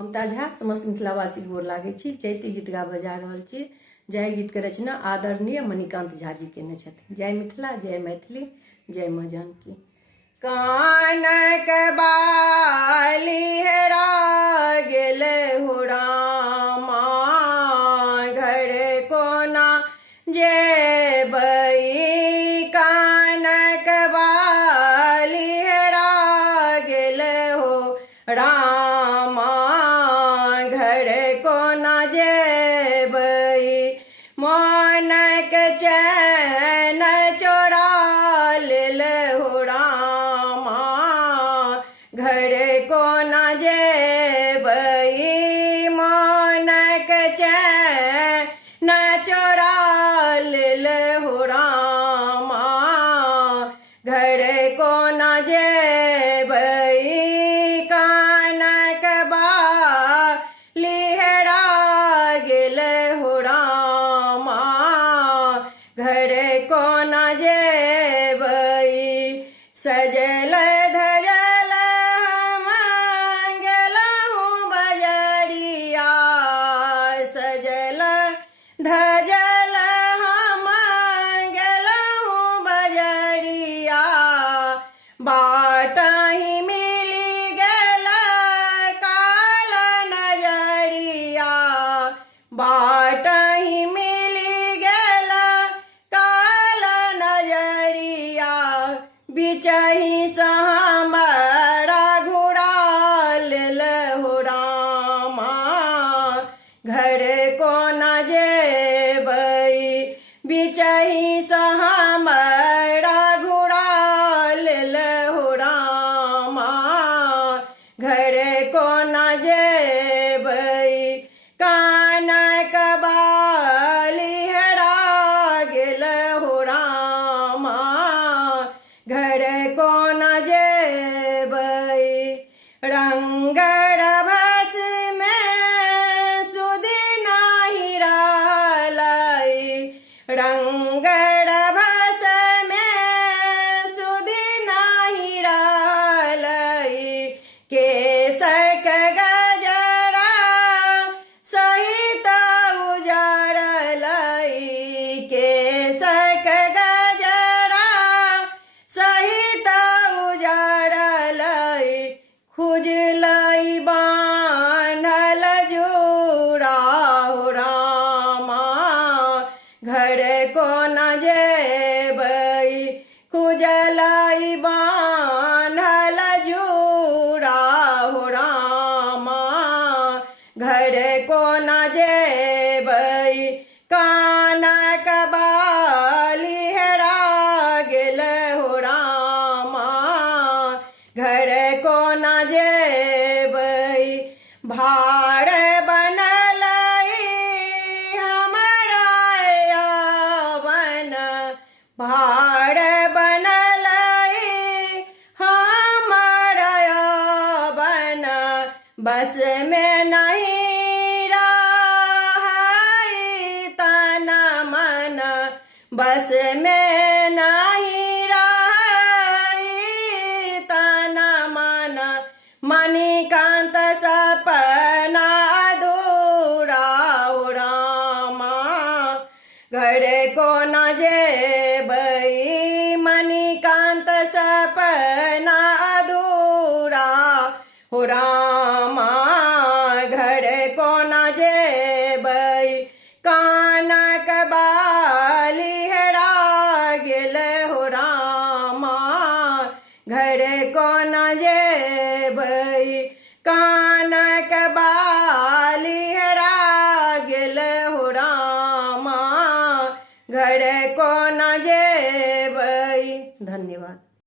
ममता झा समस्त मिथिलावासी गोर लागे छी। चैती गीत गाबऽ जा रहल छी। जय गीत के रचना आदरणीय मणिकांत झा जी केने छथिन। जय मिथिला, जय मैथिली, जय माँ जानकी। कानक बाली हेरा गेल हो रामा, घर कोना जेबई। कानक बाली हेरा गेल हो रामा, घर कोना जेबई। मोनक चैन चोरा लेल हो रामा, घर कोना जेबई। मोनक चैन चोरा लेल हो रामा, घर कोना जेबई। कानक बाली हेरा गेल हो रामा, घर कोना जेबई। सजल धजल हम गेलहुँ बजरिया, सजल धजल हम गेलहुँ बजरिया। बाटहि मिली गेल काल नजरिया, बाटहि मिली गेल काल नजरिया। बिचहि सँ हमरा घुरा लेल हो रामा, घर कोना जेबई। बिचहि सँ हमरा घुरा लेल हो रामा, घर कोना जेबई। कानक बाली हेरा गेल हो रामा, घर कोना जेबई। रंग रभस में सुधि नाही रहलै, रंग रभस में सुधि नाही रहलै। केसक गजरा सहित उजड़लै, केसक गजरा सहित उजड़लै। खुजलै बान्हल जूड़ा हो रामा, घर कोना जेबई। खुजलै बान्हल जूड़ा हो रामा, घर कोना जेबई। कानक बाली हेरा गेल हो रामा, घर कोना जेबई। भार बनलै हमरा यौवन, भार बनलै हमरा यौवन। बस में नहीं रहै तन मन, बस में नहीं रहै तन मन। मणिकांत सपना अधूरा हो रामा, घर कोना जेबई। मणिकांत सपना अधूरा हो रामा, घर कोना जेबई। कानक बाली हेरा गेल हो रामा, घर कोना जेबई। कानक बाली हेरा गेल हो रामा, घर कोना जेबई। धन्यवाद।